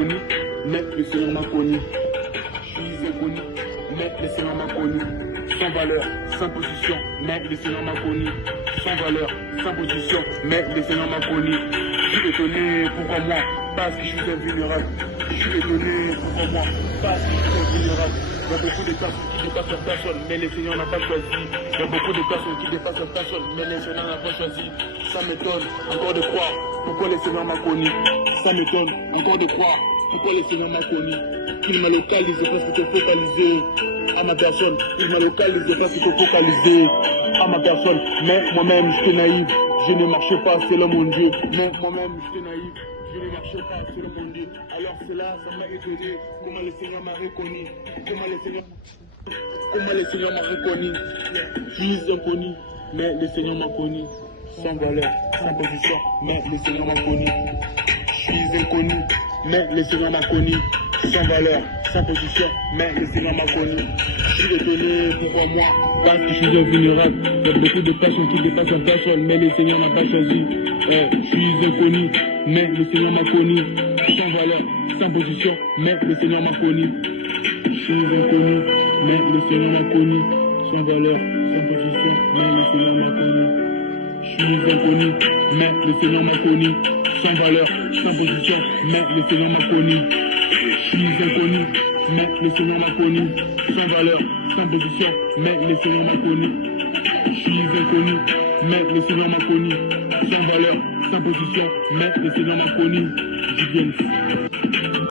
connu, mais le Seigneur m'a connu. Je suis inconnu, mais le Seigneur m'a connu. Sans valeur, sans position, mais le Seigneur m'a connu. Sans valeur, sans position, mais le Seigneur m'a connu. Je suis étonné, pourquoi moi? Parce que je suis invulnérable. Je suis étonné, pourquoi moi? Parce que je suis invulnérable. Il y a beaucoup de personnes qui dépassent leur personne, mais le Seigneur n'a pas choisi. Il y a beaucoup de personnes qui dépassent leur personne, mais le Seigneur n'a pas choisi. Ça m'étonne encore de croire pourquoi le Seigneur m'a connu. Ça m'étonne encore de croire pourquoi le Seigneur m'a connu. Il m'a localisé parce que tu es focalisé à ma personne. Il m'a localisé parce que tu es focalisé à ma personne. Mais moi-même, j'étais naïf. Je ne marchais pas selon mon Dieu. Mais moi-même, j'étais naïf. Je ne marchais pas selon mon Dieu. Alors cela, ça m'a étonné. Comment le Seigneur m'a reconnu. Comment le Seigneur m'a reconnu. Je suis inconnu, mais le Seigneur m'a connu. Sans valeur, sans position, mais le Seigneur m'a connu. Je suis inconnu, mais le Seigneur m'a connu. Sans valeur, sans position, mais le Seigneur m'a connu. Je suis étonné, pourquoi moi? Parce que je suis invulnérable. Il y a beaucoup de personnes qui dépassent en personne, mais le Seigneur n'a pas choisi. Je suis inconnu, mais le Seigneur m'a connu. Sans valeur, sans position, mais le Seigneur m'a connu. Je suis inconnu, mais le Seigneur m'a connu. Sans valeur, sans position, mais le Seigneur m'a connu. Je suis inconnu, mais le Seigneur m'a connu. Sans valeur, sans position, mais le Seigneur m'a connu. Je suis inconnu, mais le Seigneur m'a connu. Sans valeur, sans position, mais le Seigneur m'a connu. Je suis inconnu, mais le Seigneur m'a connu. Sans valeur, sans position, mais le Seigneur m'a connu. J'y viens.